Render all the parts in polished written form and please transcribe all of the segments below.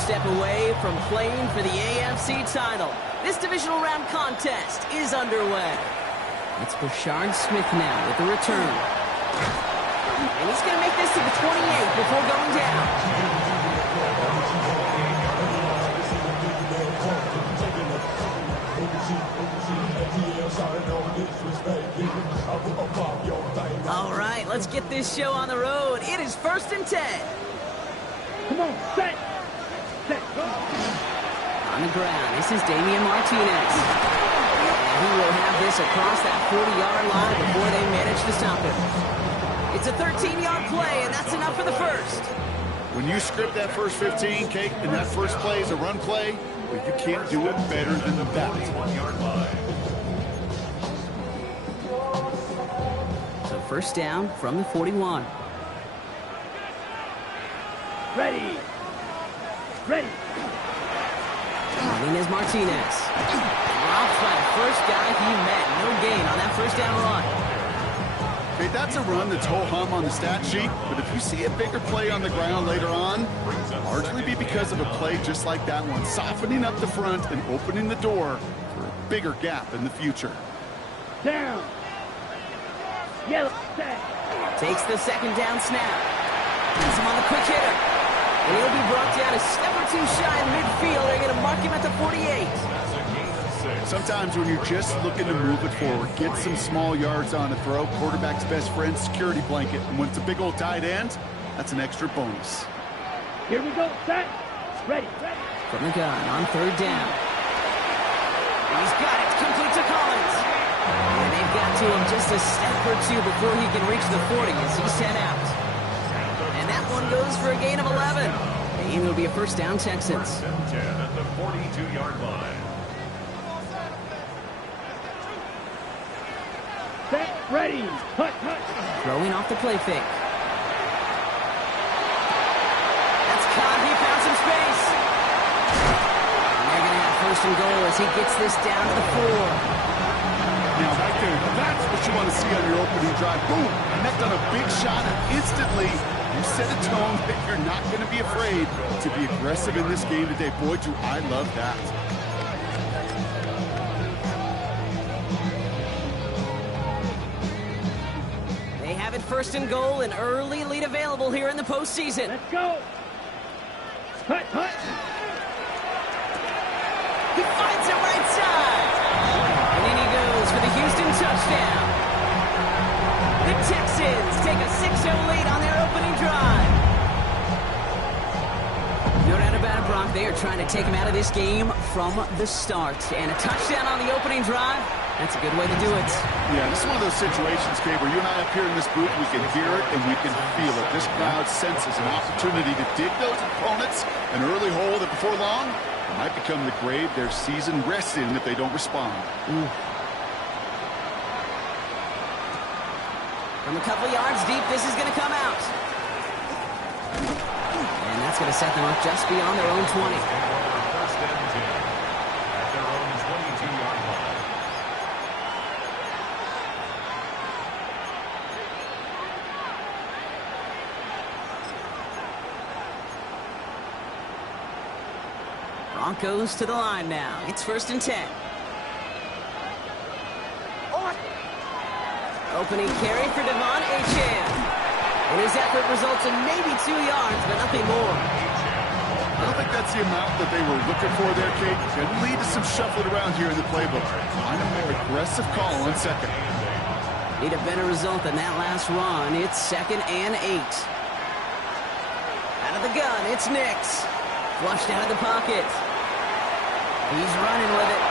step away from playing for the AFC title. This divisional round contest is underway. It's Brashard Smith now with the return. And he's going to make this to the 28 before going down. All right, let's get this show on the road. It is 1st and 10. Come on, set, go. On the ground, this is Damian Martinez. And he will have this across that 40-yard line before they manage to stop him. It's a 13-yard play, and that's enough for the first. When you script that first 15, Kate, and that first play is a run play, well, you can't do it better than that. So first down from the 41. Ready. Martinez. Dropped by the first guy he met. No gain on that first down run. Okay, that's a run that's ho-hum on the stat sheet, but if you see a bigger play on the ground later on, largely be because of a play just like that one, softening up the front and opening the door for a bigger gap in the future. Down. Yellow, set. Takes the second down snap. Puts him on the quick hitter. And he'll be brought down a step or two shy of midfield. They're going to mark him at the 48. Sometimes when you're just looking to move it forward, get some small yards on a throw, quarterback's best friend, security blanket. And when it's a big old tight end, that's an extra bonus. Here we go, set. Ready. From the gun on third down. He's got it, complete to Collins. And they've got to him just a step or two before he can reach the 40 as he's sent out. And that one goes for a gain of 11. And it'll be a first down, Texans. 10 at the 42-yard line. Set, ready. Hut. Throwing off the play fake. That's caught. He found some space. And they're going to have first and goal as he gets this down to the 4. Now, right there, that's what you want to see on your opening drive. Boom! Connect on a big shot, and instantly you set a tone that you're not going to be afraid to be aggressive in this game today. Boy, do I love that. They have it first and goal, an early lead available here in the postseason. Let's go. Hut. He finds it right side. And in he goes for the Houston touchdown. The Texans take a 6-0 lead on their opening drive. No doubt about it, Brock. They are trying to take him out of this game from the start. And a touchdown on the opening drive, that's a good way to do it. Yeah, this is one of those situations, Gabe, where you and I up here in this booth, we can hear it and we can feel it. This crowd senses an opportunity to dig those opponents an early hole that before long might become the grave their season rests in if they don't respond. From a couple yards deep, this is going to come out. And that's going to set them up just beyond their own 20. First and 10 at their own 22-yard line. Broncos to the line now. It's first and 10. Opening carry for Devon Achane. And his effort results in maybe 2 yards, but nothing more. I don't think that's the amount that they were looking for there, Kate. Can lead to some shuffling around here in the playbook. Find a more aggressive call on second. Need a better result than that last run. It's 2nd and 8. Out of the gun, it's Nix. Flushed out of the pocket. He's running with it.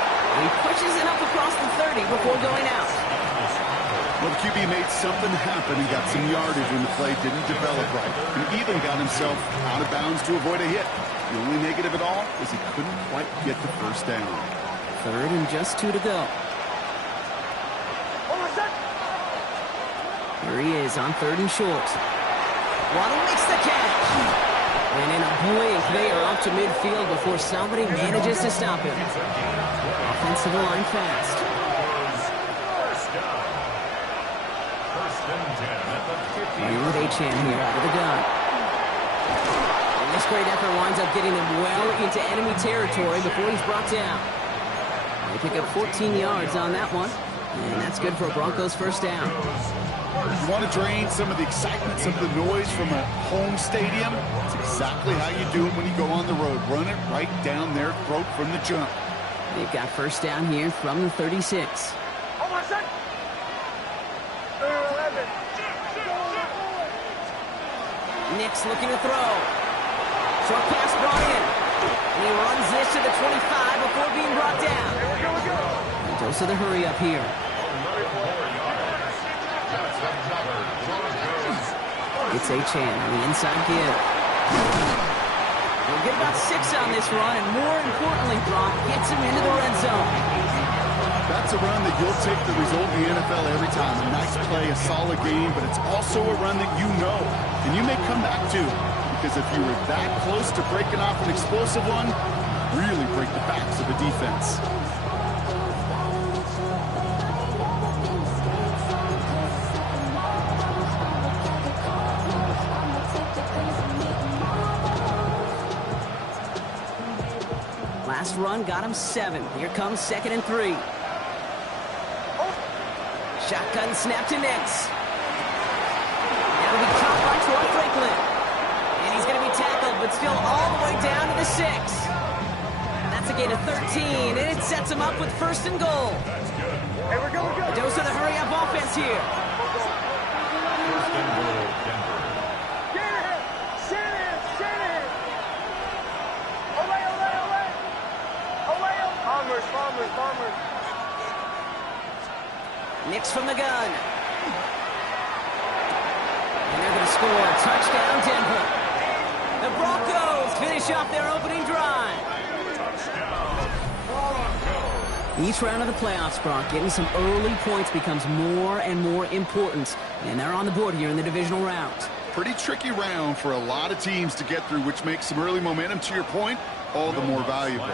He pushes it up across the 30 before going out. Well, the QB made something happen and got some yardage when the play didn't develop right. And even got himself out of bounds to avoid a hit. The only negative at all is he couldn't quite get the first down. 3rd and just 2 to go. Here he is on 3rd and short. Waddle makes the catch. And in a blink, they are up to midfield before somebody manages to stop him. Offensive line fast. Playing with Achane here out of the gun. And this great effort winds up getting him well into enemy territory before he's brought down. They pick up 14 yards on that one, and that's good for a Broncos first down. You want to drain some of the excitement, some of the noise from a home stadium? It's exactly how you do it when you go on the road. Run it right down their throat from the jump. They've got first down here from the 36. Nick's looking to throw. Short pass brought in. And he runs this to the 25 before being brought down. And goes to the hurry up here. It's H.N. on the inside give. He'll get about 6 on this run, and more importantly, Brock gets him into the red zone. That's a run that you'll take the result in the NFL every time. A nice play, a solid game, but it's also a run that you know, and you may come back to. Because if you were that close to breaking off an explosive one, really break the backs of a defense. Last run got him 7. Here comes 2nd and 3. Shotgun snap to Nix. That'll be caught by Troy Franklin. And he's going to be tackled, but still all the way down to the 6. That's a gain of 13, and it sets him up with 1st and goal. Hey, we're going. A dose of the hurry-up offense here. First and goal, Denver. Farmers. Nix from the gun. And they're going to score. Touchdown, Denver. The Broncos finish off their opening drive. Each round of the playoffs, Brock, getting some early points becomes more and more important. And they're on the board here in the divisional round. Pretty tricky round for a lot of teams to get through, which makes some early momentum, to your point, all the more valuable.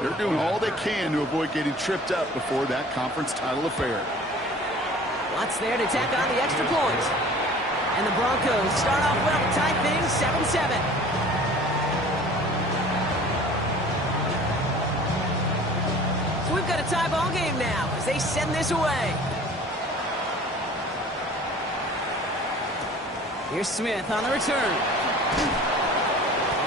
They're doing all they can to avoid getting tripped up before that conference title affair. Watts there to tack on the extra point. And the Broncos start off well to tie things 7-7. So we've got a tie ball game now as they send this away. Here's Smith on the return.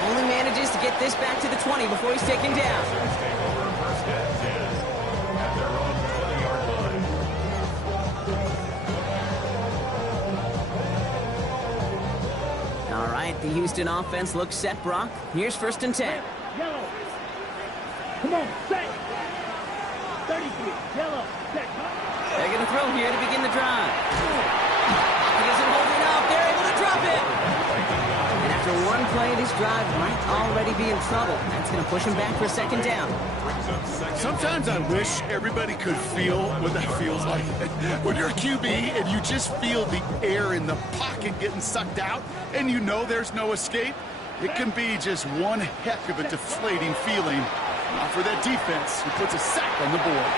Only manages to get this back to the 20 before he's taken down. First and 10 at their own 20-yard line. All right, the Houston offense looks set, Brock. Here's 1st and 10. Yellow. Come on, set. 33. Yellow. Set. They're going to throw here to begin the drive. He isn't holding up. They're able to drop it. And after one play, this drive might already be in trouble. That's going to push him back for 2nd down. Sometimes I wish everybody could feel what that feels like. When you're a QB and you just feel the air in the pocket getting sucked out and you know there's no escape, it can be just one heck of a deflating feeling. Not for that defense who puts a sack on the board.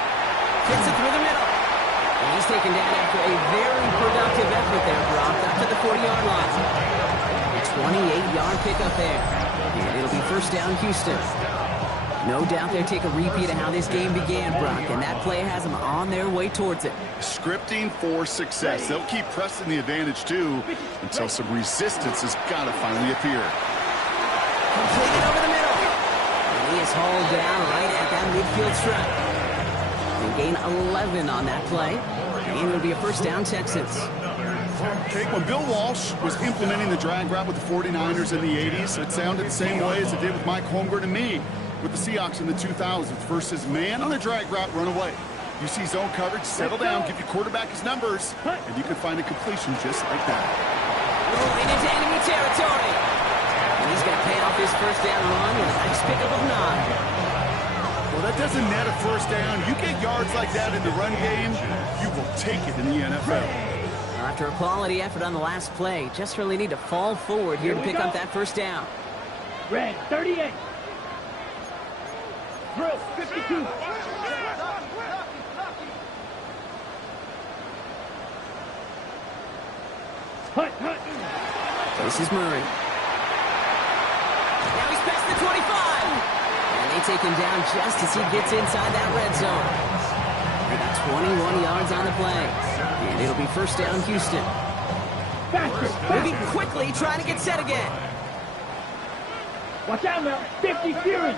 Gets it through the middle. And he's taken down after a very productive effort there, Brock, up to the 40-yard line. A 28-yard pickup there. And it'll be 1st down, Houston. No doubt they'll take a repeat of how this game began, Brock, and that play has them on their way towards it. Scripting for success. They'll keep pressing the advantage, too, until some resistance has got to finally appear. Completed over the middle. And he is hauled down right at that midfield stripe. They gain 11 on that play, and it'll be a 1st down, Texans. Okay, when Bill Walsh was implementing the drag route with the 49ers in the 80s, it sounded the same way as it did with Mike Holmgren and me with the Seahawks in the 2000s versus man on a drag route, run away. You see zone coverage, settle down, give your quarterback his numbers, and you can find a completion just like that. Rolling into enemy territory. And he's going to pay off his 1st down run with a nice pickup of 9. Well, that doesn't net a 1st down. You get yards like that in the run game, you will take it in the NFL. After a quality effort on the last play, just really need to fall forward here to pick up that 1st down. Red, 38. Drill, 52. Hut. This is Murray. take him down just as he gets inside that red zone. They got 21 yards on the play. And it'll be first down, Houston. Moving quickly, trying to get set again. Watch out now. 50 Fury.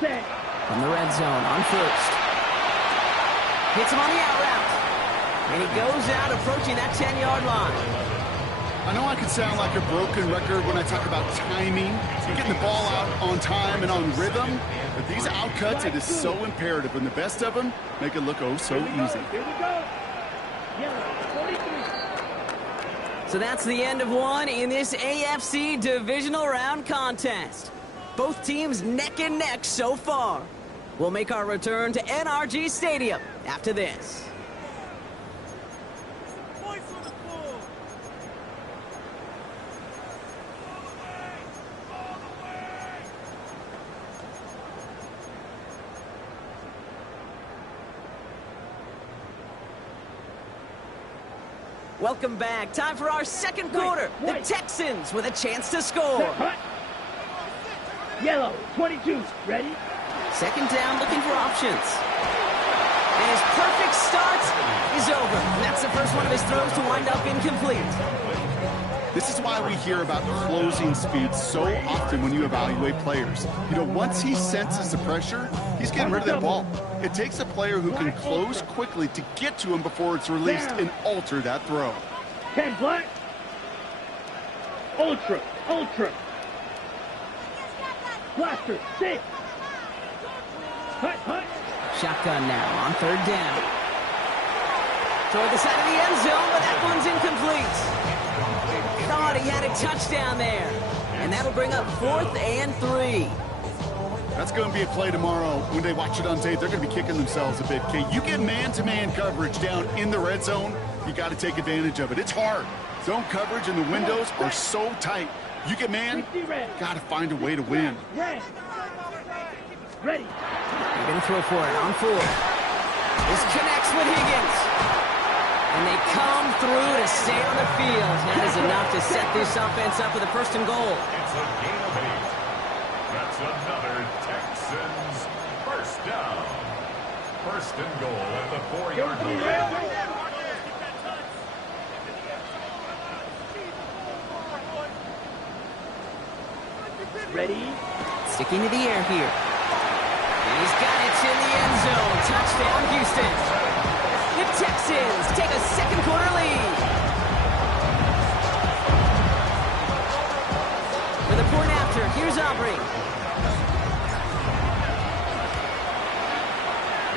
Set. From the red zone on first. Hits him on the out route. And he goes out approaching that 10-yard line. I know I can sound like a broken record when I talk about timing, getting the ball out on time and on rhythm, but these outcuts, it is so imperative, and the best of them make it look oh so easy. Here we go. Yellow, 43. So that's the end of one in this AFC divisional round contest. Both teams neck and neck so far. We'll make our return to NRG Stadium after this. Welcome back. Time for our second quarter. The Texans with a chance to score. Yellow, 22. Ready? Second down, looking for options. And his perfect start is over. And that's the first one of his throws to wind up incomplete. This is why we hear about closing speed so often when you evaluate players. You know, once he senses the pressure, he's getting rid of that ball. It takes a player who can close quickly to get to him before it's released and alter that throw. 10 black. Ultra. Blaster, 6. Hut. Shotgun now on third down. Toward the side of the end zone, but that one's incomplete. Thought he had a touchdown there. And that'll bring up 4th and 3. That's going to be a play tomorrow. When they watch it on tape, they're going to be kicking themselves a bit. Okay, you get man-to-man coverage down in the red zone, you got to take advantage of it. It's hard. Zone coverage and the windows are so tight. You get man, got to find a way to win. Ready. They're going to throw for it on 4. This connects with Higgins. And they come through to stay on the field. That is enough to set this offense up with a first and goal. It's a gain of 8. That's another Texans first down. First and goal at the 4-yard line. Ready? Sticking to the air here. And he's got it in the end zone. Touchdown, Houston. The Texans take a second quarter lead. With a point after, here's Aubrey.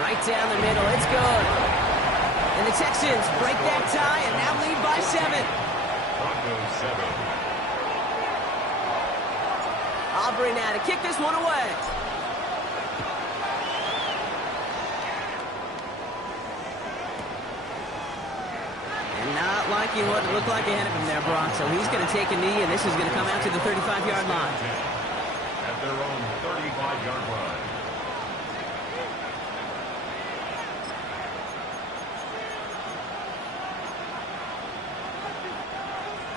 Right down the middle, it's good. And the Texans break that tie and now lead by 7. Broncos 7. Aubrey now to kick this one away. And not liking what it looked like ahead of him there, Brock. So he's going to take a knee, and this is going to come out to the 35-yard line. At their own 35-yard line.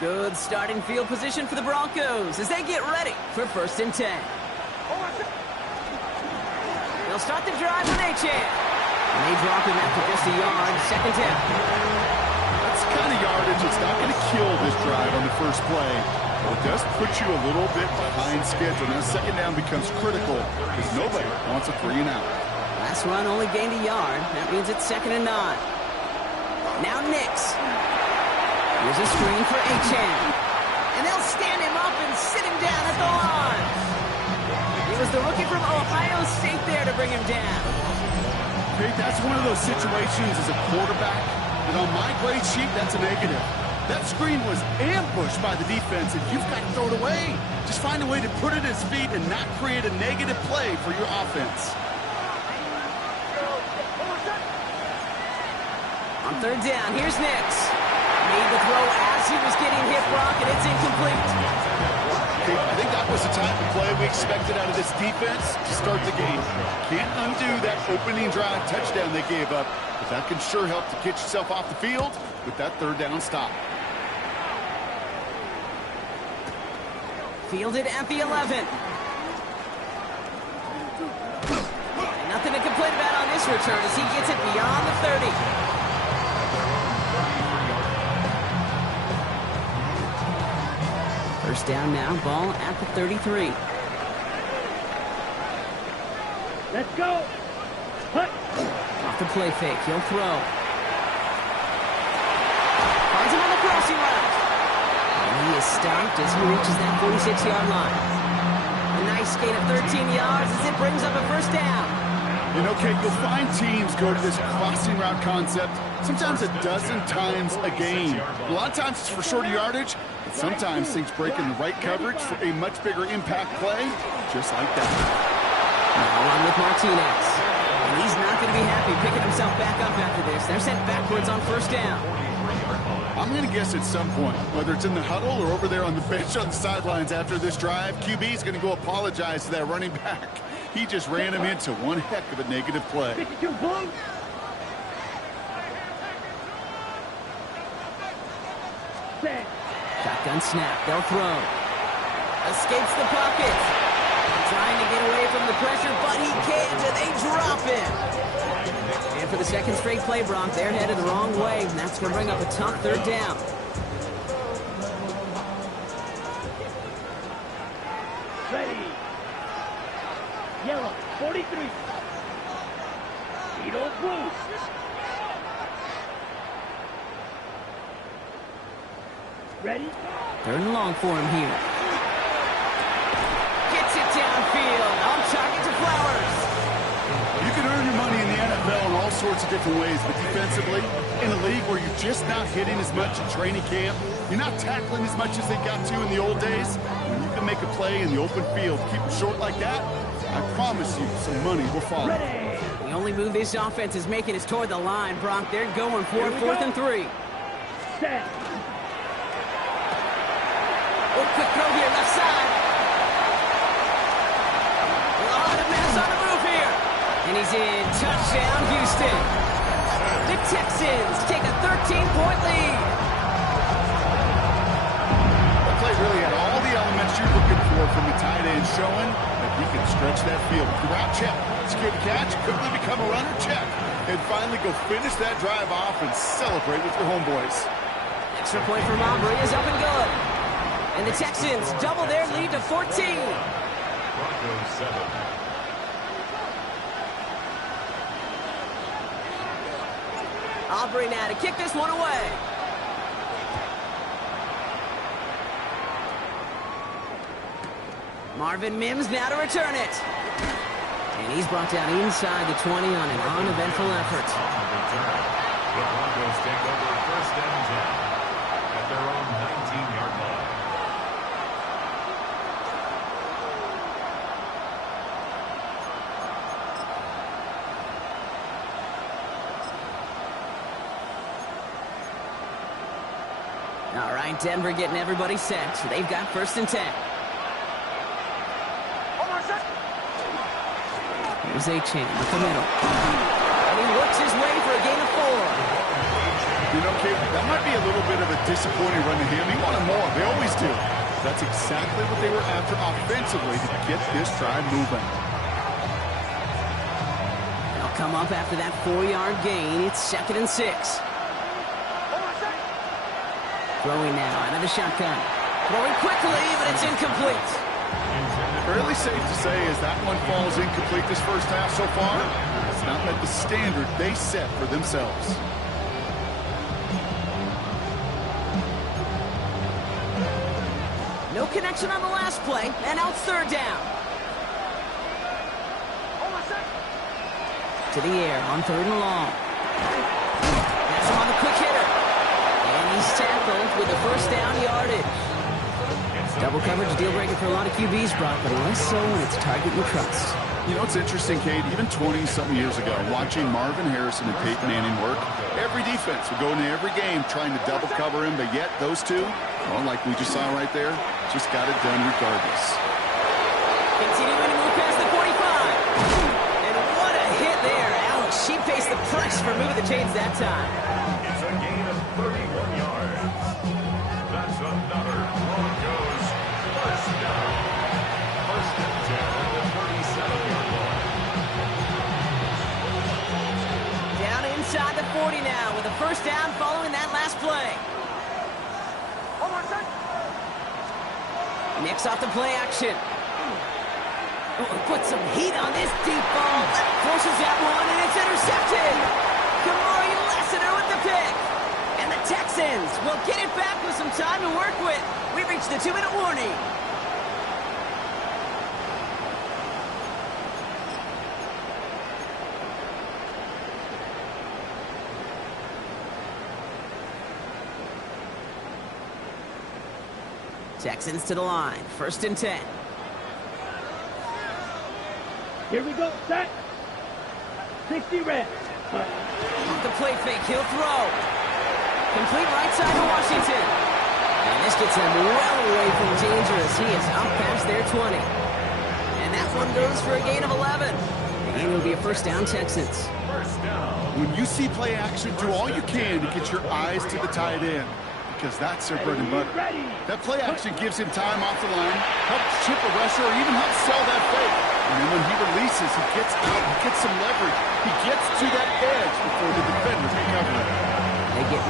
Good starting field position for the Broncos as they get ready for first and 10. They'll start the drive with Achane. And they drop him after just a yard. Second down. That's the kind of yardage that's not going to kill this drive on the first play. But it does put you a little bit behind schedule. Now second down becomes critical because nobody wants a 3 and out. Last run only gained a yard. That means it's 2nd and 9. Now Nix. Here's a screen for Achane. And they'll stand him up and sit him down at the line. It was the rookie from Ohio State there to bring him down. Okay, that's one of those situations as a quarterback that on my grade sheet, that's a negative. That screen was ambushed by the defense, and you've got to throw it away. Just find a way to put it at his feet and not create a negative play for your offense. On third down, here's Nix. Made the throw as he was getting hit, Brock, and it's incomplete. Okay, I think that was the type of play we expected out of this defense to start the game. Can't undo that opening drive touchdown they gave up, but that can sure help to get yourself off the field with that third down stop. Fielded at the 11. nice return as he gets it beyond the 30. First down now, ball at the 33. Let's go. Hut. Off the play fake, he'll throw. Finds him on the crossing route. And he is stopped as he reaches that 46-yard line. A nice gain of 13 yards as it brings up a first down. You know, Kate, you'll find teams go to this crossing route concept sometimes a dozen times a game. A lot of times it's for shorter yardage, but sometimes things break in the right coverage for a much bigger impact play, just like that. Now on with Martinez. And he's not going to be happy picking himself back up after this. They're sent backwards on first down. I'm going to guess at some point, whether it's in the huddle or over there on the bench on the sidelines after this drive, QB is going to go apologize to that running back. He just ran him into one heck of a negative play. 52 blue. Set. Shotgun snap. They'll throw. Escapes the pocket. Trying to get away from the pressure, but he can't, and they drop him. And for the second straight play, Bronc, they're headed the wrong way, and that's going to bring up a tough third down. Ready. Yellow. 43. Edo blue. Ready. Third and long for him here. Gets it downfield. On target to Flowers. You can earn your money in the NFL in all sorts of different ways, but defensively, in a league where you're just not hitting as much in training camp, you're not tackling as much as they got to in the old days, when you can make a play in the open field, keep it short like that, I promise you some money will follow. Ready. The only move this offense is making is toward the line, Bronc. They're going for it, fourth and 3. Set. Oh, quick throw here, left side. Oh, the man's on the move here. And he's in. Touchdown, Houston. The Texans take a 13-point lead. The play really had all the elements you're looking for from the tight end, showing that he can stretch that field. Route check, secure the catch, quickly become a runner, check. And finally go finish that drive off and celebrate with your homeboys. Extra point from Aubrey is up and good. And the Texans double their lead to 14. Broncos 7. Aubrey now to kick this one away. Marvin Mims now to return it. And he's brought down inside the 20 on an uneventful effort. The Broncos take over first and 10 at their own 19-yard line. All right, Denver getting everybody set. They've got first and 10. Here's A-Chain up the middle. And he works his way for a gain of 4. You know, Kate, that might be a little bit of a disappointing run to him. He wanted more. They always do. That's exactly what they were after offensively to get this drive moving. They'll come up after that 4-yard gain. It's 2nd and 6. Throwing now out of the shotgun. Throwing quickly, but it's incomplete. Fairly safe to say as that one falls incomplete this first half so far, it's not met the standard they set for themselves. No connection on the last play, and now it's third down. To the air on 3rd and long. That's him on the quick hitter. And he's tackled with the first down yardage. Double coverage deal breaker for a lot of QBs, Brock, but less so when it's a target you trust. You know, it's interesting, Kate, even 20-something years ago, watching Marvin Harrison and Peyton Manning work, every defense would go into every game trying to double cover him, but yet those two, well, like we just saw right there, just got it done regardless. Continuing to move past the 45. And what a hit there. Alex, she faced the press for moving the chains that time. It's a gain of 31 yards. That's another Broncos first down. First and 10 at the 37-yard line. 40 now with a first down following that last play. Nix off the play action. Put some heat on this deep ball. Forces that one, and it's intercepted. Kamari Lassiter with the pick. And the Texans will get it back with some time to work with. We've reached the 2-minute warning. Texans to the line. 1st and 10. Here we go, set. 60 reps. Off the play fake, he'll throw. Complete right side to Washington. And this gets him well away from danger as he is up past their 20. And that one goes for a gain of 11. And it'll be a first down, Texans. When you see play action, do all you can to get your eyes to the tight end, because that's their bread and butter. That play action gives him time off the line, helps chip a rusher, or even helps sell that fake. And then when he releases, he gets out, he gets some leverage. He gets to that edge before the defender can cover it. They get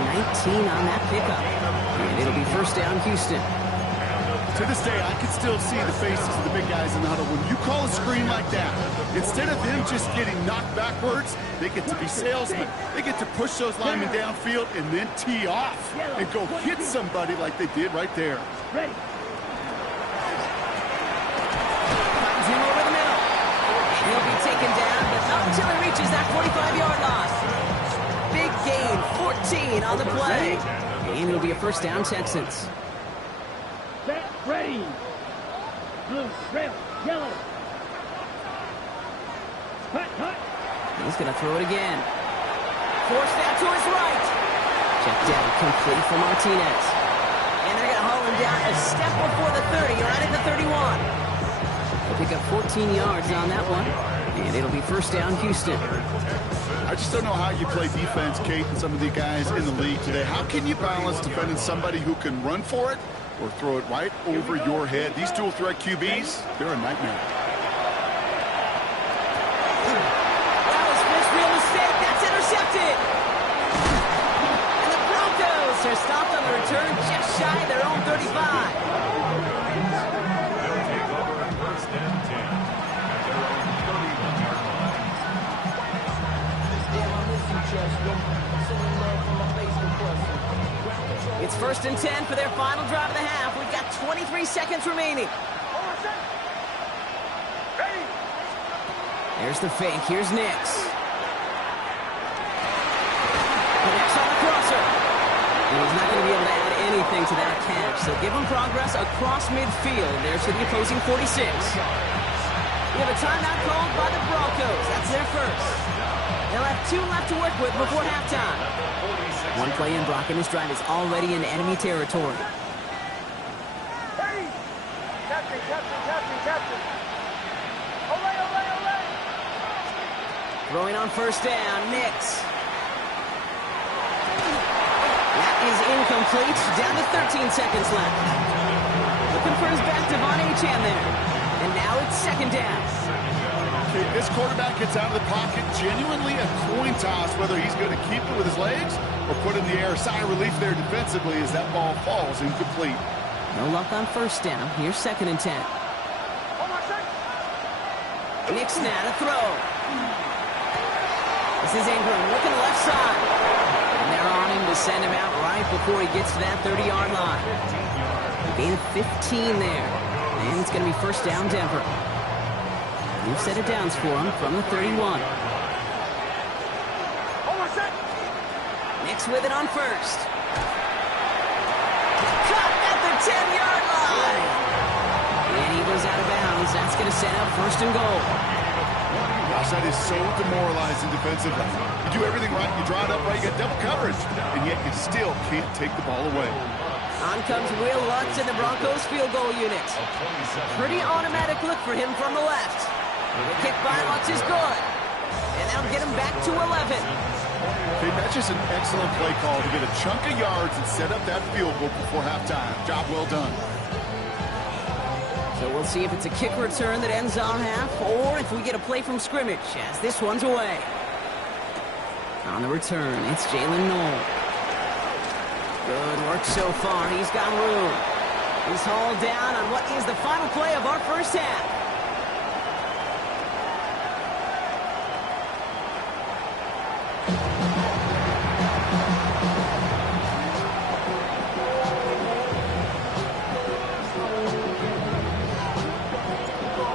19 on that pickup. And it'll be first down, Houston. To this day, I can still see the faces of the big guys in the huddle. When you call a screen like that, instead of them just getting knocked backwards, they get to be salesmen. They get to push those linemen downfield and then tee off and go hit somebody like they did right there. Ready. Finds him over the middle. He'll be taken down, but not until he reaches that 45-yard line. Big gain, 14 on the play. And it'll be a first down, Texans. Set. Ready. Blue. Red. Yellow. Hut. Hut. He's going to throw it again. Force that to his right. Check down, complete for Martinez. And they're going to haul him down a step before the 30, right at the 31. They'll pick up 14 yards on that one. And it'll be first down, Houston. I just don't know how you play defense, Kate, and some of the guys in the league today. How can you balance defending somebody who can run for it or throw it right over your head? These dual threat QBs, they're a nightmare. That was first real mistake. That's intercepted. And the Broncos are stopped on the return just shy of their own 35. They'll take over at 1st and 10 at their own 31-yard line. It's 1st and 10 for their final drive of the half. We've got 23 seconds remaining. There's the fake. Here's Nix. Nix on the crosser. And he's not going to be able to add anything to that catch. So give him progress across midfield. There's to the opposing 46. We have a timeout called by the Broncos. That's their first. They'll have 2 left to work with before halftime. One play in, Brock, and this drive is already in enemy territory. Hey! Captain. Olay. Throwing on first down, Nix. That is incomplete. Down to 13 seconds left. Looking for his back, Devon Achane there. And now it's 2nd down. Okay, this quarterback gets out of the pocket, genuinely a coin toss, whether he's going to keep it with his legs or put it in the air. Sigh of relief there defensively as that ball falls incomplete. No luck on first down. Here's 2nd and 10. Nix now to throw. This is Ingram looking left side. And they're on him to send him out right before he gets to that 30-yard line. A gain of 15 there. And it's going to be first down, Denver. New set of downs for him from the 31. Nix with it on first. Caught at the 10-yard line. And he goes out of bounds. That's going to set up 1st and goal. Gosh, that is so demoralizing defensively. You do everything right, you draw it up right, you get double coverage, and yet you still can't take the ball away. On comes Will Lutz in the Broncos field goal unit. Pretty automatic look for him from the left. The kick by Lutz is good. And that'll get him back to 11. Okay, that's just an excellent play call to get a chunk of yards and set up that field goal before halftime. Job well done. So we'll see if it's a kick return that ends our half, or if we get a play from scrimmage, as this one's away. On the return, it's Jalen Knoll. Good work so far. He's got room. He's hauled down on what is the final play of our first half.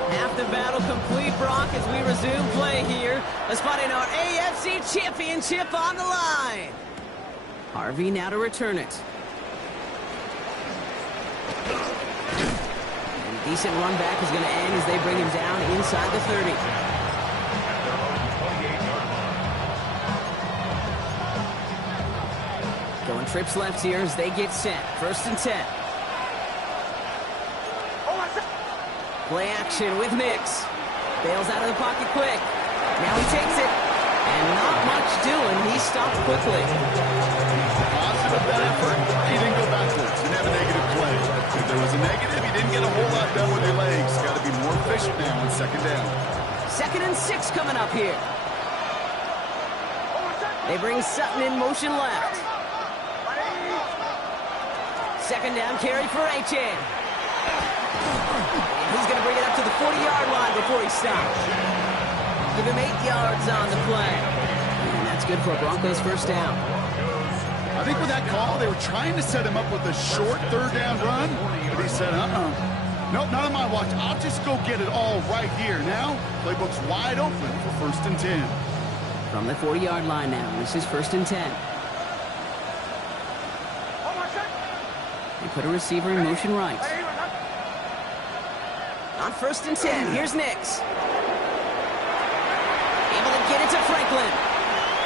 Half the battle complete, Brock, as we resume play here. Let's find out our AFC Championship on the line. Harvey now to return it. And a decent run back is going to end as they bring him down inside the 30. Going trips left here as they get set. 1st and 10. Play action with Nix. Bails out of the pocket quick. Now he takes it. And not much doing. He stopped quickly. Positive that effort. He didn't go backwards. Didn't have a negative play. If there was a negative, he didn't get a whole lot done with your legs. Got to be more efficient now on 2nd down. 2nd and 6 coming up here. They bring Sutton in motion left. 2nd down carry for Achane. He's going to bring it up to the 40-yard line before he stops. Give him 8 yards on the play. And that's good for a Broncos 1st down. I think with that call, they were trying to set him up with a short 3rd down run. But he said, nope, not on my watch. I'll just go get it all right here. Now, playbook's wide open for 1st and 10. From the 40-yard line now, this is 1st and 10. They put a receiver in motion right. On 1st and 10, here's Nix. Able to get it to Franklin.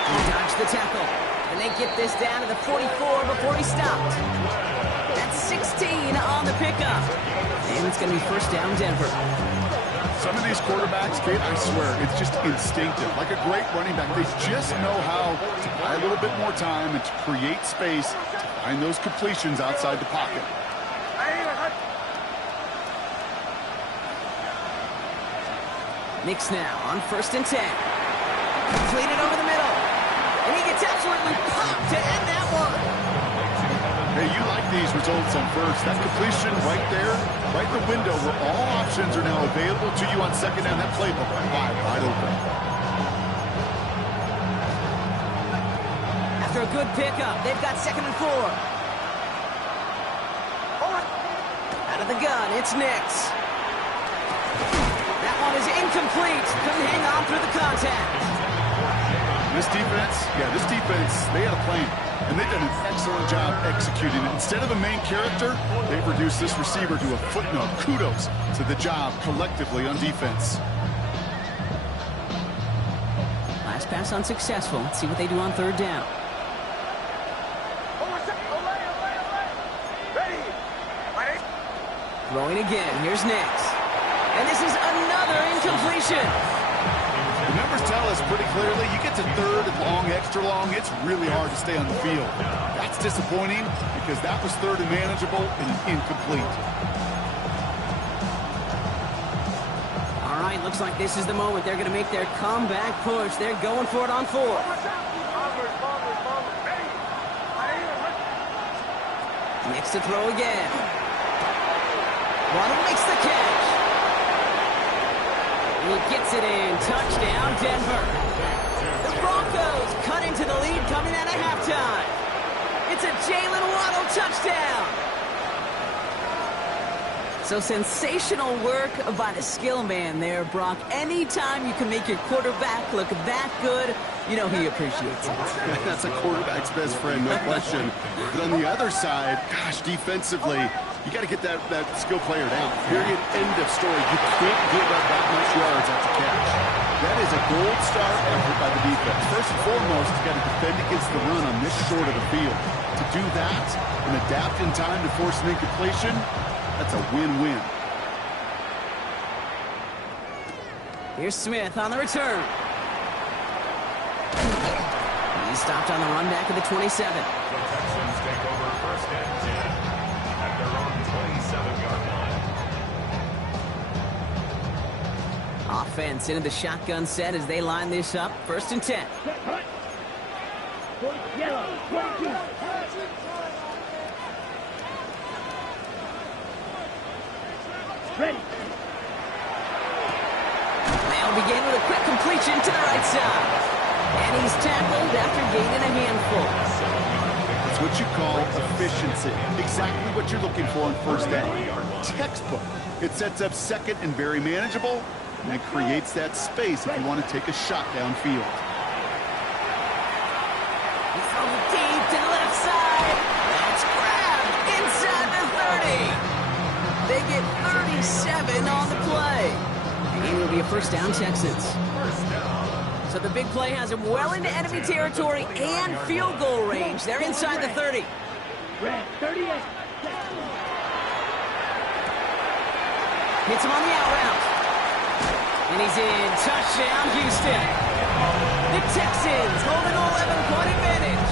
He dodged the tackle. And they get this down to the 44 before he stopped. That's 16 on the pickup. And it's going to be 1st down Denver. Some of these quarterbacks, Kate, I swear, it's just instinctive. Like a great running back, they just know how to buy a little bit more time and to create space to find those completions outside the pocket. Nix now on 1st and 10. Completed over the middle. And he gets absolutely popped to end that one. Hey, you like these results on 1st. That completion right there, right in the window where all options are now available to you on 2nd down. That playbook wide open. After a good pickup, they've got 2nd and 4. Out of the gun, it's Nix. That one is incomplete. Couldn't hang on through the contact. This defense, they had a plan. And they've done an excellent job executing it. Instead of a main character, they've reduced this receiver to a footnote. Kudos to the job collectively on defense. Last pass unsuccessful. Let's see what they do on 3rd down. Throwing again. Here's Nix. And this is another incompletion. The numbers tell us pretty clearly, you get to 3rd and long, extra long, it's really hard to stay on the field. That's disappointing because that was 3rd and manageable and incomplete. All right, looks like this is the moment. They're going to make their comeback push. They're going for it on 4th. Nix to throw again. Waddle makes the catch. He gets it in. Touchdown, Denver. The Broncos cut into the lead coming out of halftime. It's a Jalen Waddle touchdown. So sensational work by the skill man there, Brock. Anytime you can make your quarterback look that good, you know he appreciates it. That's a quarterback's best friend, no question. But on the other side, gosh, defensively, you got to get that skill player down. Period. End of story. You can't give up that much yards after catch. That is a gold star effort by the defense. First and foremost, you got to defend against the run on this short of the field. To do that and adapt in time to force an incompletion, that's a win-win. Here's Smith on the return. He stopped on the run back of the 27. The Texans take over 1st and 10 at their own 27-yard line. Offense into the shotgun set as they line this up. 1st and 10. Yellow, 22. Ready. They'll begin with a quick completion to the right side. And he's tackled after gaining a handful. That's what you call efficiency. Exactly what you're looking for on first down. Textbook. It sets up second and very manageable, and it creates that space if you want to take a shot downfield. He's thrown deep to the left side. That's grabbed inside the 30. They get 37 on the play. And it'll be a first down, Texans. So the big play has him well into enemy territory and field goal range. They're inside the 30. Red, 38. Hits him on the out route. And he's in. Touchdown, Houston. The Texans hold an 11-point advantage.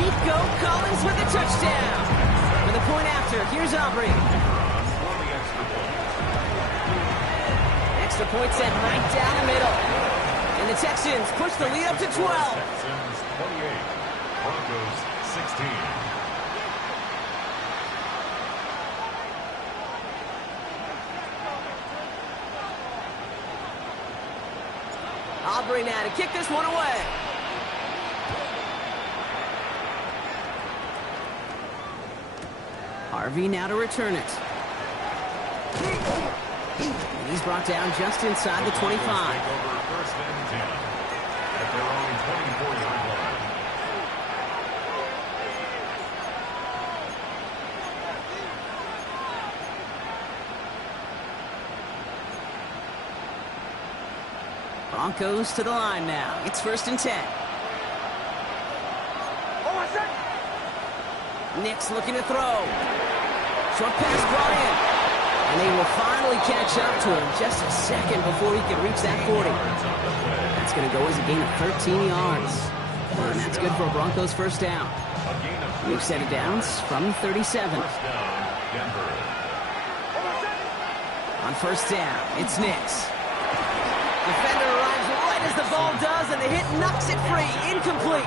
Nico Collins with the touchdown. For the point after, here's Aubrey. Extra point set right down the middle. And the Texans push the lead up to 12. Texans 28, Broncos 16. Aubrey now to kick this one away. Harvey now to return it. And he's brought down just inside the 25. Take over first and 10 at their own 24-yard line. Broncos to the line now. It's first and 10. Nick's looking to throw. Short pass brought in. And they will finally catch up to him just a second before he can reach that 40. That's going to go as a gain of 13 yards. And that's good for a Broncos first down. New set of downs from 37. On first down, it's Nicks. Defender arrives right as the ball does, and the hit knocks it free. Incomplete.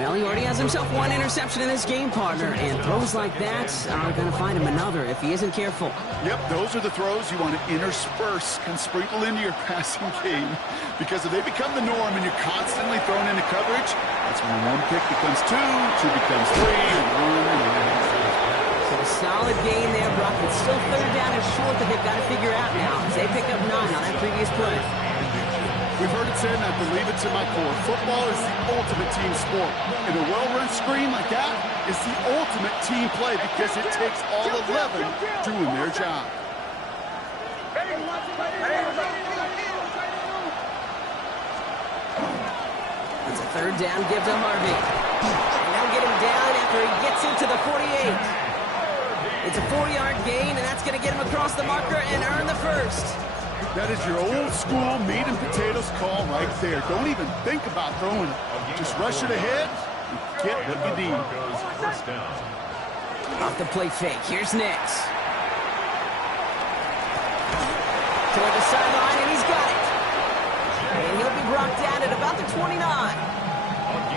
Well, he already has himself one interception in this game, partner, and throws like that are going to find him another if he isn't careful. Yep, those are the throws you want to intersperse and sprinkle into your passing game. Because if they become the norm and you're constantly thrown into coverage, that's when one pick becomes two becomes three, and one. So a solid gain there, Brock. It's still third down and short that they've got to figure out now as they pick up 9 on that previous play. We've heard it said, and I believe it to my core, football is the ultimate team sport. And a well-run screen like that is the ultimate team play because it takes all 11 doing their job. It's a third down give to Harvey. And they'll get him down after he gets into the 48. It's a 4-yard gain, and that's going to get him across the marker and earn the first. That is your old school meat and potatoes call right there. Don't even think about throwing it. Just rush it ahead and get what you need. First down. Off the play fake. Here's Nicks. Toward the sideline, and he's got it. And he'll be brought down at about the 29.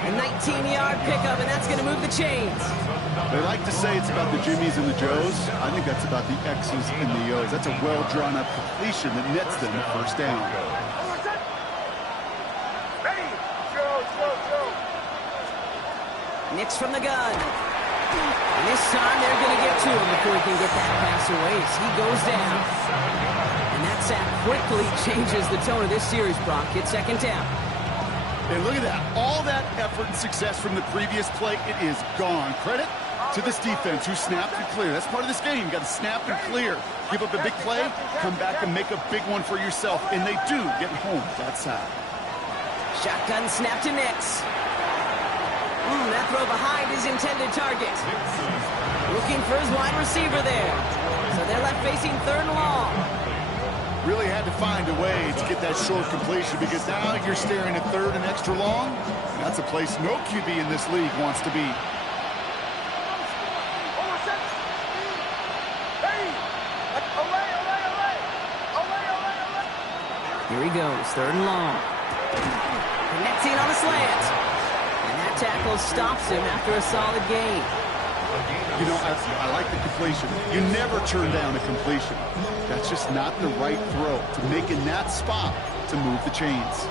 A 19-yard pickup, and that's going to move the chains. They like to say it's about the Jimmies and the Joes. I think that's about the X's and the O's. That's a well-drawn-up completion that nets them the first down. Nicks from the gun. And this time they're going to get to him before he can get that pass away as he goes down. And that sack quickly changes the tone of this series, Brock. It's second down. And look at that. All that effort and success from the previous play, it is gone. Credit to this defense who snapped and clear. That's part of this game. You got to snap and clear. Give up a big play, come back and make a big one for yourself. And they do get home that side. Shotgun snap to Nicks. That throw behind his intended target. Looking for his wide receiver there. So they're left facing third and long. Really had to find a way to get that short completion because now you're staring at third and extra long. That's a place no QB in this league wants to be. Here he goes, third and long. Connecting on a slant. that tackle stops him after a solid gain. You know, I like the completion. You never turn down a completion. That's just not the right throw to make in that spot to move the chains.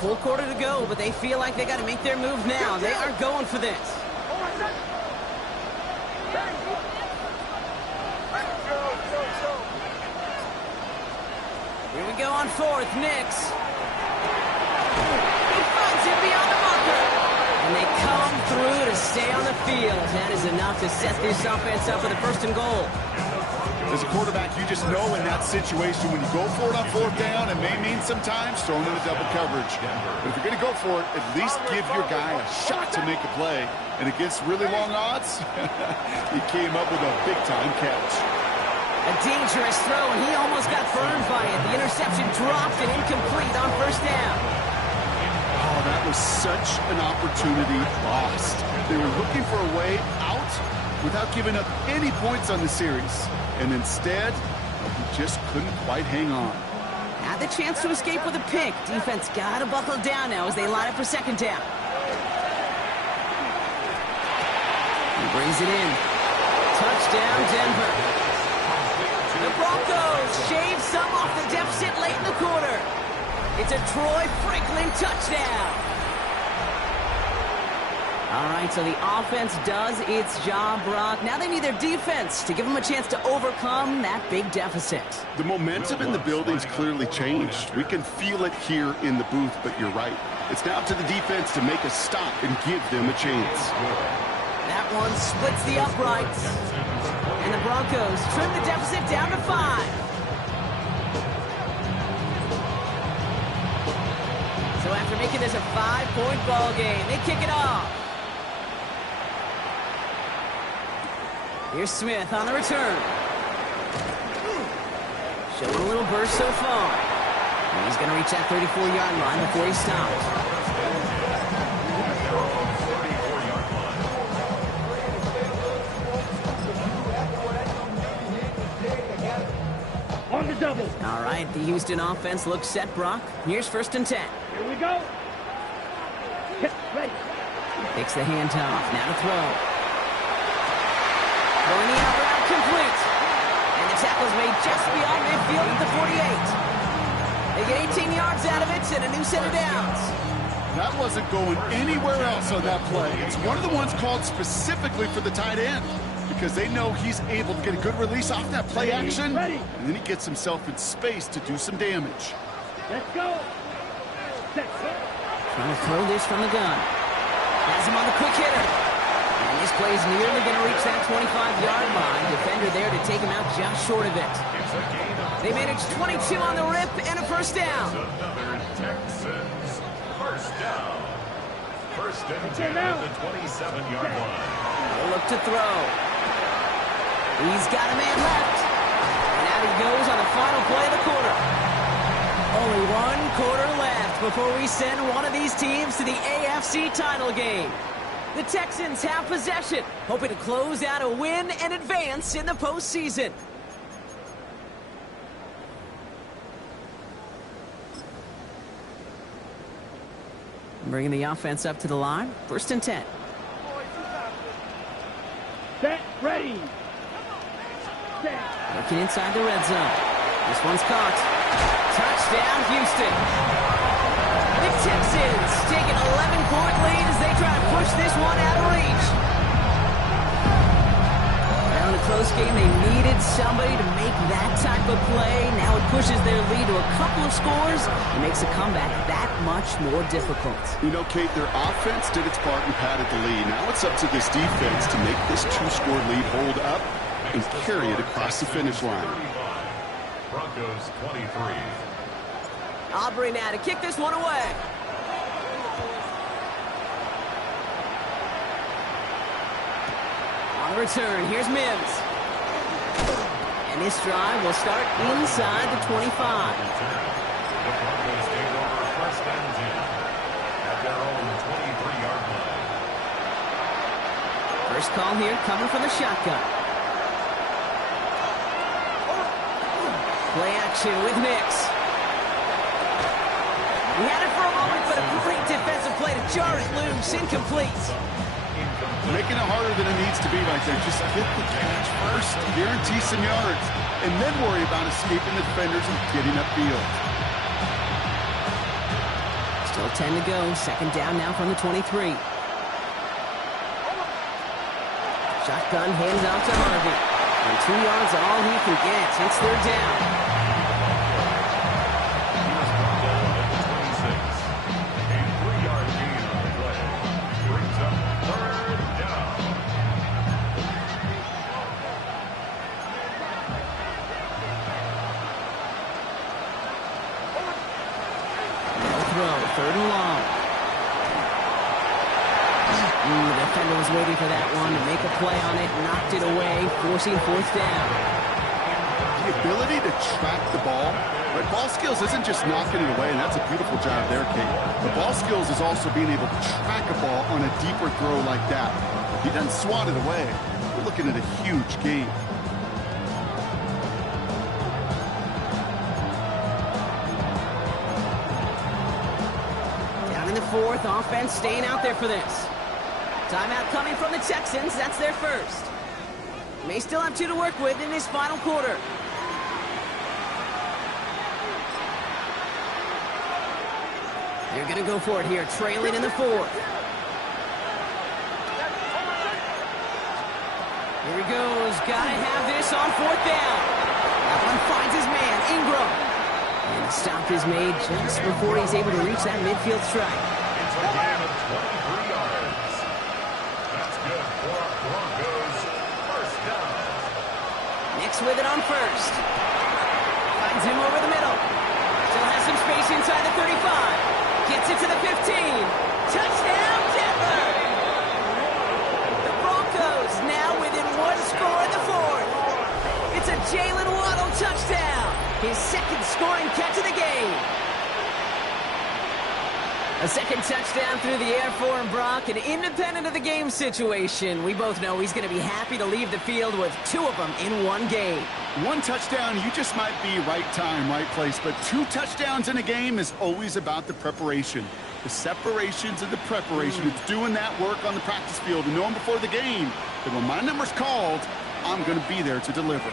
Full quarter to go, but they feel like they got to make their move now. They are going for this. Here we go on fourth. Nix. He finds it beyond the marker. And they come through to stay on the field. That is enough to set this offense up for the first and goal. As a quarterback, you just know in that situation when you go for it on fourth down, it may mean sometimes throwing in a double coverage. But if you're going to go for it, at least give your guy a shot to make a play. And against really long odds, he came up with a big-time catch. A dangerous throw, and he almost got burned by it. The interception dropped and incomplete on first down. Oh, that was such an opportunity lost. They were looking for a way out without giving up any points on the series. And instead, he just couldn't quite hang on. Had the chance to escape with a pick. Defense got to buckle down now as they line up for second down. He brings it in. Touchdown, Denver. The Broncos shave some off the deficit late in the quarter. It's a Troy Franklin touchdown. All right, so the offense does its job, Brock. Now they need their defense to give them a chance to overcome that big deficit. The momentum in the building's clearly changed. We can feel it here in the booth, but you're right. It's now up to the defense to make a stop and give them a chance. That one splits the uprights. And the Broncos trim the deficit down to 5. So after making this a 5-point ball game, they kick it off. Here's Smith on the return. Showing a little burst so far. And he's going to reach that 34-yard line before he stops. On the double. All right, the Houston offense looks set, Brock. Here's 1st and 10. Here we go. Hit, ready. Takes the handoff. Now to throw. Throwing the out route complete. And the tackle's made just beyond midfield at the 48. They get 18 yards out of it and a new set of downs. That wasn't going anywhere else on that play. It's one of the ones called specifically for the tight end because they know he's able to get a good release off that play action, and then he gets himself in space to do some damage. Let's go. Set. Trying to throw this from the gun. Has him on the quick hitter. And this play's nearly going to reach that 25-yard line. Defender there to take him out just short of it. They managed 22 on the rip and a first down. Another Texans first down. 1st and 10 at the 27-yard line. They'll look to throw. He's got a man left. And out he goes on the final play of the quarter. Only 1 quarter left before we send one of these teams to the AFC title game. The Texans have possession, hoping to close out a win and advance in the postseason. Bringing the offense up to the line. 1st and 10. Set, ready. Set. Looking inside the red zone. This one's caught. Touchdown, Houston. The Texans take an 11-point lead as they try to push this one out of reach. Now in a close game, they needed somebody to make that type of play. Now it pushes their lead to a couple of scores and makes a comeback that much more difficult. You know, Kate, their offense did its part and padded the lead. Now it's up to this defense to make this 2-score lead hold up and carry it across the finish line. Broncos 23. Aubrey now to kick this one away. On the return, here's Mims. And this drive will start inside the 25. The Broncos take over 1st and 10 at their own 23-yard line. First call here coming from the shotgun. Play action with Nix. He had it for a moment, but a great defensive play to jar it loose. Incomplete. Making it harder than it needs to be right there. Just get the catch first, guarantee some yards, and then worry about escaping the defenders and getting upfield. Still 10 to go. Second down now from the 23. Shotgun hands off to Harvey. And 2 yards all he can get. It's third down. Third and long. The defender was waiting for that one to make a play on it, knocked it away, forcing fourth down. The ability to track the ball, right? Ball skills isn't just knocking it away, and that's a beautiful job there, Kate. The ball skills is also being able to track a ball on a deeper throw like that. He doesn't swat it away. We're looking at a huge game. Fourth, offense staying out there for this. Timeout coming from the Texans. That's their first. May still have 2 to work with in this final quarter. They're going to go for it here, trailing in the fourth. Here he goes. Got to have this on fourth down. That one finds his man, Ingram. And the stop is made just before he's able to reach that midfield strike. It's a gain of 23 yards. That's good for our Broncos. First down. Nix with it on first. Finds him over the middle. Still has some space inside the 35. Gets it to the 15. Touchdown, Denver! The Broncos now within 1 score in the fourth. It's a Jalen Waddle touchdown. His second scoring catch of the game. A second touchdown through the air for him, Brock, and independent of the game situation, we both know he's going to be happy to leave the field with 2 of them in one game. 1 touchdown, you just might be right time, right place, but 2 touchdowns in a game is always about the preparation. The separations and the preparation. It's doing that work on the practice field and knowing before the game that when my number's called, I'm going to be there to deliver.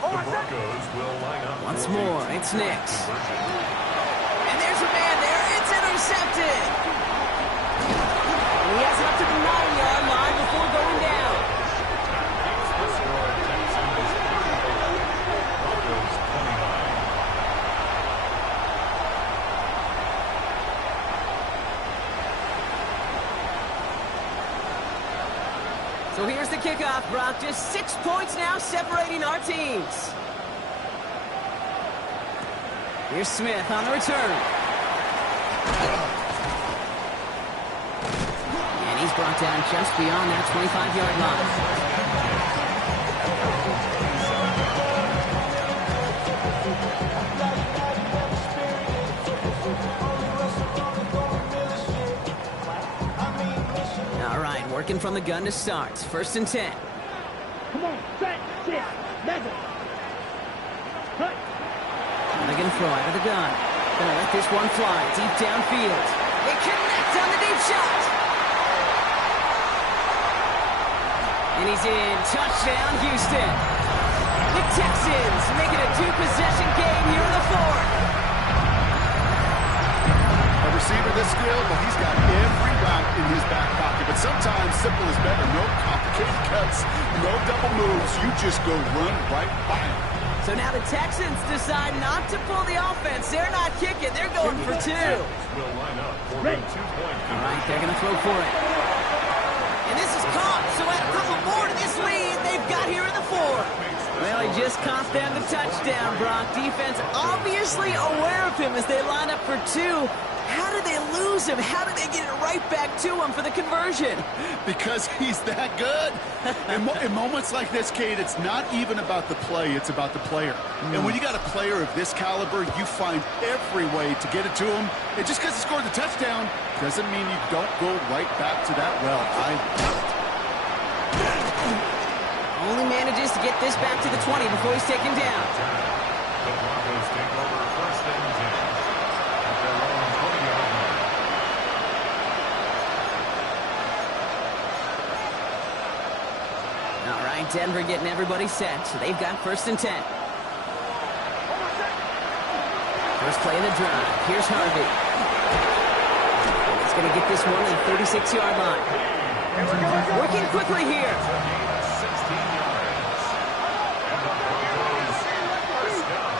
The Broncos will line up once more. It's Nix. And there's a man there. It's intercepted. And he has it up to the 9-yard line before going down. Broncos 29. So here's the kickoff, Brock. Just 6 points now separating our teams. Here's Smith on the return. And he's brought down just beyond that 25-yard line. All right, working from the gun to start. First and 10. Come on, set, sit, level. Cut. They're going to throw out of the gun. Going to let this one fly deep downfield. They connect on the deep shot. And he's in. Touchdown, Houston. The Texans make it a 2-possession game here in the fourth. A receiver this skilled, but he's got every route in his back pocket. But sometimes simple is better. No complicated cuts, no double moves. You just go run right by him. So now the Texans decide not to pull the offense. They're not kicking. They're going for 2. Will line up for a 2-point. All right, they're going to throw for it. And this is caught, so add a couple more to this lead they've got here in the fourth. Well, he just caught them the touchdown, Brock. Defense obviously aware of him as they line up for 2. How did they lose him? How did they get it right back to him for the conversion? Because he's that good. In moments like this, Kate, it's not even about the play, it's about the player. And when you got a player of this caliber, you find every way to get it to him. And just because he scored the touchdown doesn't mean you don't go right back to that well. Only manages to get this back to the 20 before he's taken down. The Broncos take over first and 10 at their own 20-yard line. All right, Denver getting everybody set. So they've got first and 10. First play of the drive. Here's Harvey. He's going to get this one at the 36-yard line. Working quickly here. 16 yards. And the Broncos first down.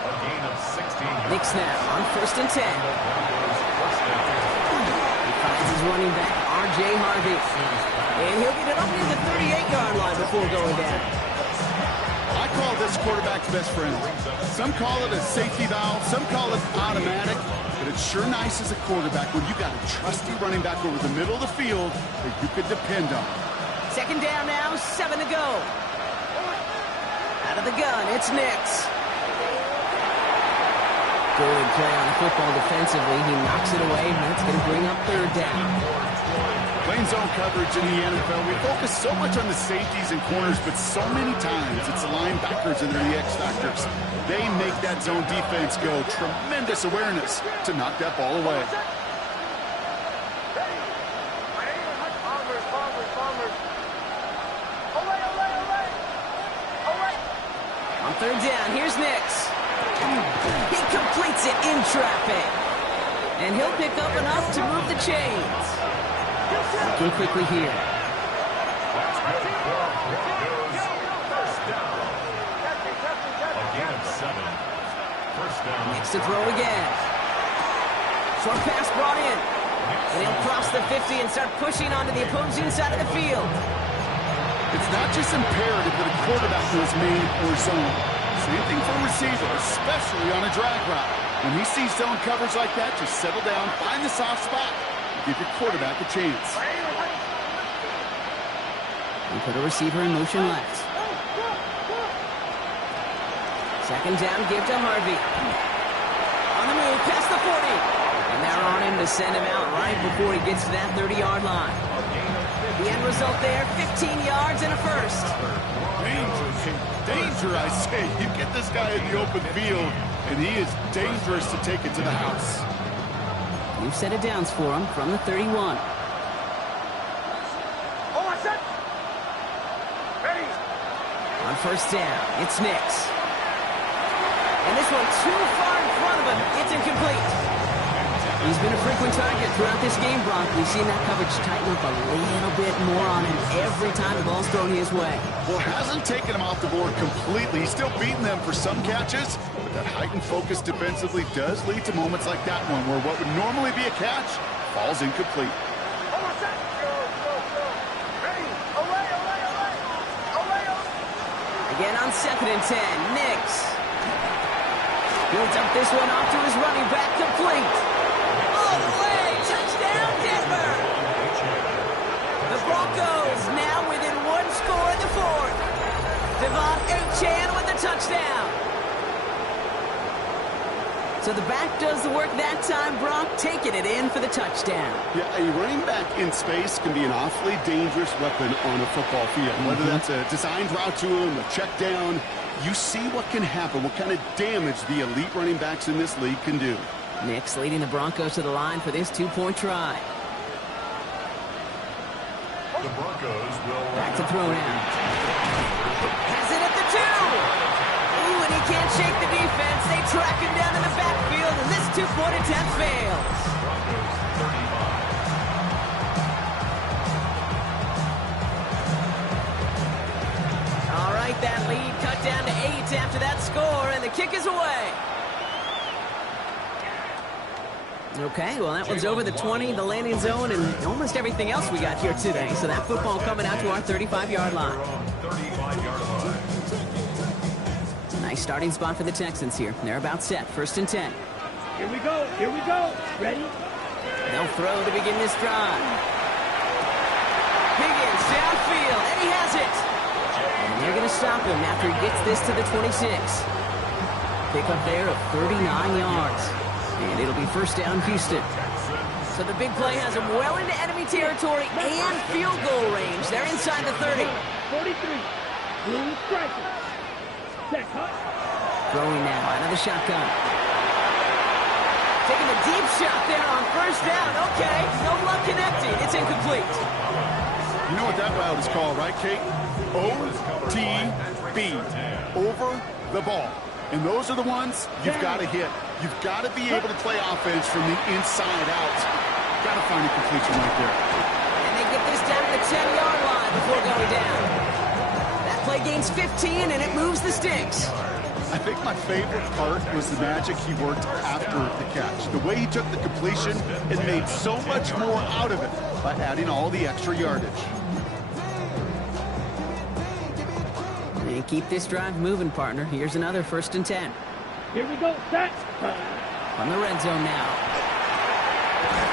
A gain of 16 yards. Knicks now on first and 10. Broncos first down. He finds his running back, R.J. Harvey. And he'll get it up near the 38-yard line before going down. I call this quarterback's best friend. Some call it a safety valve, some call it automatic, but it's sure nice as a quarterback when you got a trusty running back over the middle of the field that you could depend on. Second down now, 7 to go. Out of the gun, it's Nix. Good play on the football defensively. He knocks it away, and that's going to bring up third down. Playing zone coverage in the NFL, we focus so much on the safeties and corners, but so many times it's the linebackers and they're the X factors. They make that zone defense go. Tremendous awareness to knock that ball away. On third down, here's Nix. He completes it in traffic. And he'll pick up enough to move the chains. Looking quickly here. That's good for Broncos. First down. A gain of 7. First down. Nix to throw again. Short pass brought in. And he'll cross the 50 and start pushing onto the opposing side of the field. It's not just imperative that a quarterback knows man or zone. Same thing for a receiver, especially on a drag route. When he sees zone coverage like that, just settle down, find the soft spot, and give your quarterback a chance. And put a receiver in motion left. Second down, give to Harvey. On the move, past the 40. And they're on him to send him out right before he gets to that 30-yard line. The end result there, 15 yards and a first. Danger, I say. You get this guy in the open field, and he is dangerous to take it to the house. New set of downs for him from the 31. On first down, it's Nix. And this one too far in front of him. It's incomplete. He's been a frequent target throughout this game, Brock. We've seen that coverage tighten up a little bit more on him every time the ball's thrown his way. Well, hasn't taken him off the board completely. He's still beating them for some catches, but that heightened focus defensively does lead to moments like that one where what would normally be a catch falls incomplete. Again on 2nd and 10, Nix. Builds up this one off to his running back, complete. All the way, touchdown Denver. The Broncos now within one score in the fourth. Devon Achane with the touchdown. So the back does the work that time, Brock, taking it in for the touchdown. Yeah, a running back in space can be an awfully dangerous weapon on a football field. Whether that's a designed route to him, a check down, you see what can happen, what kind of damage the elite running backs in this league can do. Nix leading the Broncos to the line for this two-point try. The Broncos will Back to throw now. Has it at the 2. Ooh, and he can't shake the defense. They track him down in the backfield, and this two-point attempt fails. Broncos 35. All right, that lead cut down to 8 after that score, and the kick is away. Okay, well, that one's over the 20, the landing zone, and almost everything else we got here today. So that football coming out to our 35-yard line. 35-yard line. Nice starting spot for the Texans here. They're about set. First and 10. Here we go. Here we go. Ready? They'll throw to begin this drive. Higgins downfield, and he has it. And they're going to stop him after he gets this to the 26. Pick up there of 39 yards. And it'll be first down, Houston. Texans So the big play has them well into enemy territory and field goal range. They're inside the 30. 43. Blue striker. Set hut. Throwing now out of the shotgun. Taking a deep shot there on first down. Okay, no luck connecting. It's incomplete. You know what that route is called, right, Kate? OTB. Over the ball. And those are the ones you've got to hit. You've got to be able to play offense from the inside out. Got to find a completion right there. And they get this down to the 10-yard line before going down. That play gains 15, and it moves the sticks. I think my favorite part was the magic he worked after the catch. The way he took the completion and made so much more out of it by adding all the extra yardage. And keep this drive moving, partner. Here's another 1st and 10. Here we go. Set. On the red zone now.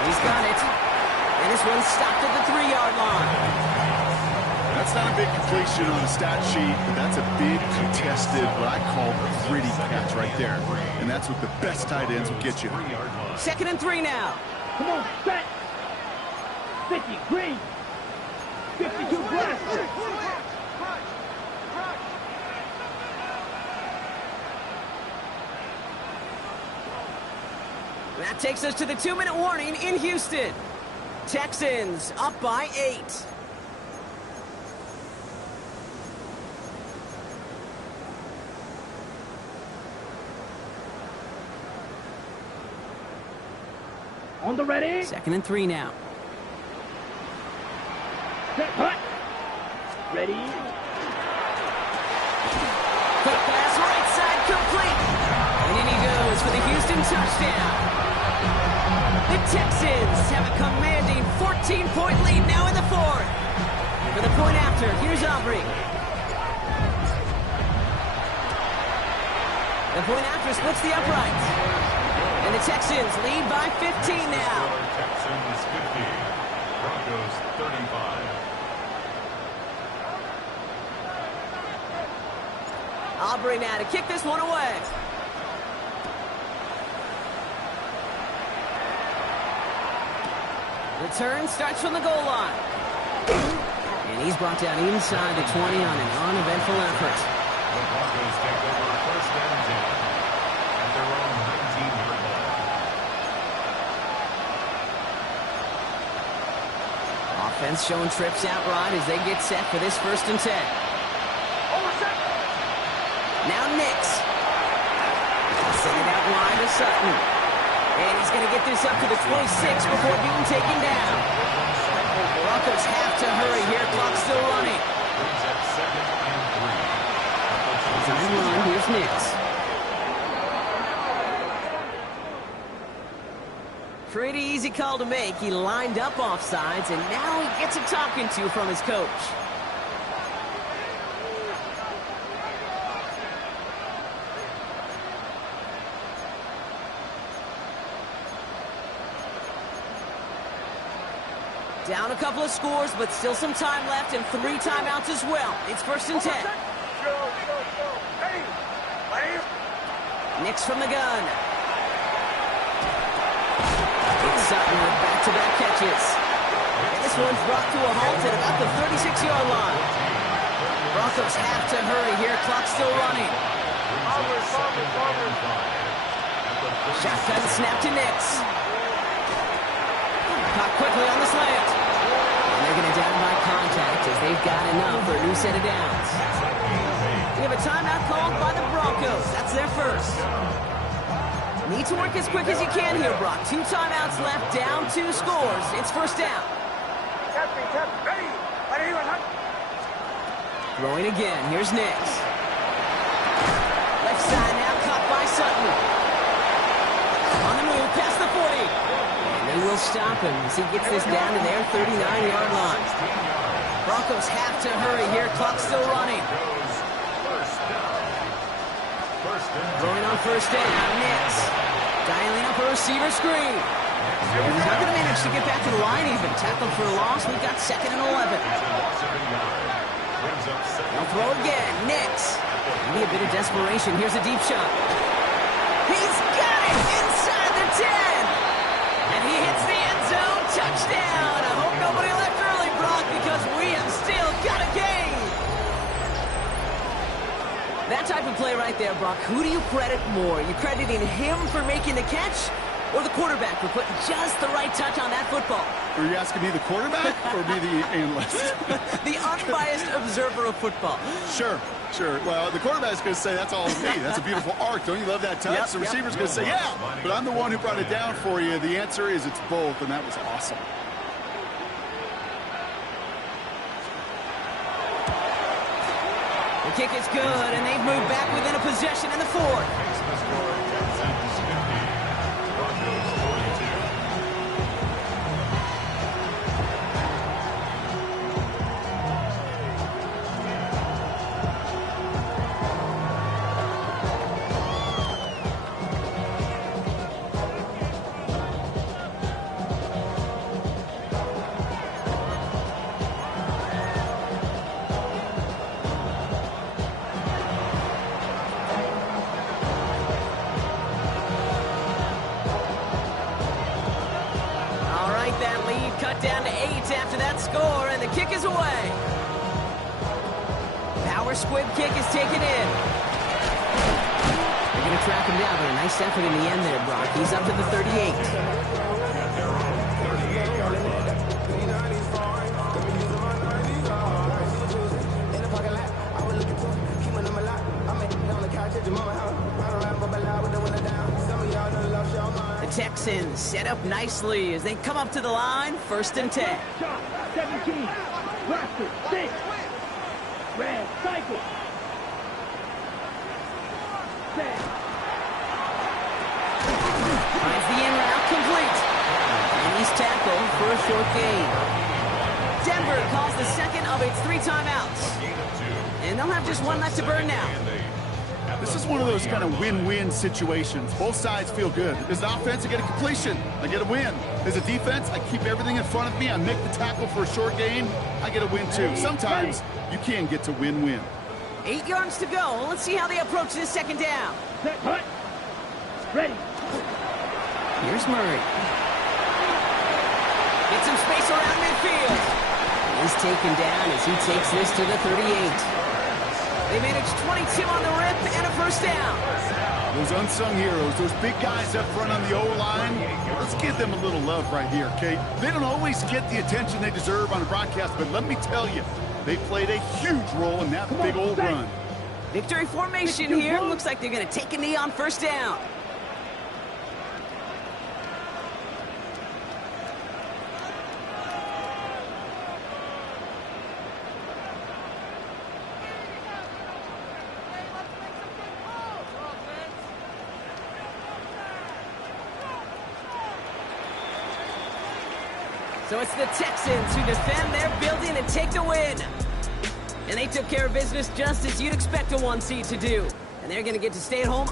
He's got it. And this one's stopped at the 3-yard line. That's not a big completion on the stat sheet, but that's a big contested, what I call a gritty catch right there. And that's what the best tight ends will get you. 2nd and 3 now. Come on, set. 50 green. 52 blaster. That takes us to the 2-minute warning in Houston. Texans up by 8. On the ready. 2nd and 3 now. Set hut. Ready. Quick pass right side complete. And in he goes for the Houston touchdown. The Texans have a commanding 14-point lead now in the 4th. For the point after, here's Aubrey. The point after splits the uprights. And the Texans lead by 15 now. Texans 50. Broncos 35. Aubrey now to kick this one away. Return starts from the goal line. And he's brought down inside the 20 on an uneventful effort. The Broncos take over 1st and 10 at their own 19-yard line. Offense showing trips out right as they get set for this 1st and 10. Now Nix. Send it out wide to Sutton. And he's going to get this up to the 26 before being taken down. Broncos have to hurry here. Clock's still running. Brings up 2nd and 3. Time run. Here's Nix. Pretty easy call to make. He lined up offsides, and now he gets a talking to from his coach. Down a couple of scores, but still some time left and 3 timeouts as well. It's 1st and 10. Nix from the gun. It's Sutton with back-to-back catches. And this one's brought to a halt at about the 36-yard line. Broncos have to hurry here. Clock's still running. Shotgun snap to Nix. Caught quickly on the slant. And they're going to down by contact as they've got enough for a new set of downs. We have a timeout called by the Broncos. That's their first. Need to work as quick as you can here, Brock. 2 timeouts left, down 2 scores. It's 1st down. Throwing again. Here's Nix. Left side now, caught by Sutton. On the move, past the 40. And they will stop him as he gets this down to their 39-yard line. Broncos have to hurry here. Clock's still running. Throwing on 1st down, Nix. Dialing up a receiver screen. And he's not going to manage to get back to the line even. Tackled for a loss. We've got 2nd and 11. They'll throw again. Nix. Maybe a bit of desperation. Here's a deep shot. He's got it inside the 10. And he hits the end zone. touchdown! I hope nobody left early, Brock, because we have still got a game! That type of play right there, Brock, who do you credit more? You crediting him for making the catch or the quarterback for putting just the right touch on that football? Are you asking me the quarterback or me the analyst? The unbiased observer of football. Sure. Well, the quarterback's going to say, that's all me. That's a beautiful arc. Don't you love that touch? Yep, the receiver's going to say, yeah. But I'm the one who brought it down for you. The answer is it's both, and that was awesome. The kick is good, and they've moved back within a possession in the fourth. Texans 50, Broncos 42. That lead cut down to 8 after that score, and the kick is away. Power squib kick is taken in. They're going to track him down, but a nice effort in the end there, Brock. He's up to the 38. At their own 38-yard line. The Texans set up nicely as they come up to the line, 1st and 10. Shot, 17. Blaster, 6. Red, cycle. 10. Finds the in route complete. And he's tackled for a short gain. Denver calls the second of its 3 timeouts. And they'll have just one left to burn now. This is one of those kind of win-win situations. Both sides feel good. As an offense, I get a completion. I get a win. As a defense, I keep everything in front of me. I make the tackle for a short gain. I get a win, too. Sometimes you can get to win-win. 8 yards to go. Let's see how they approach this 2nd down. Set, hut. Ready. Here's Murray. Gets some space around midfield. He's taken down as he takes this to the 38. They managed 22 on the rip and a 1st down. Those unsung heroes, those big guys up front on the O-line, let's give them a little love right here, okay? They don't always get the attention they deserve on a broadcast, but let me tell you, they played a huge role in that big old run. Victory formation here. Looks like they're going to take a knee on 1st down. So it's the Texans who defend their building and take the win. And they took care of business just as you'd expect a 1 seed to do. And they're going to get to stay at home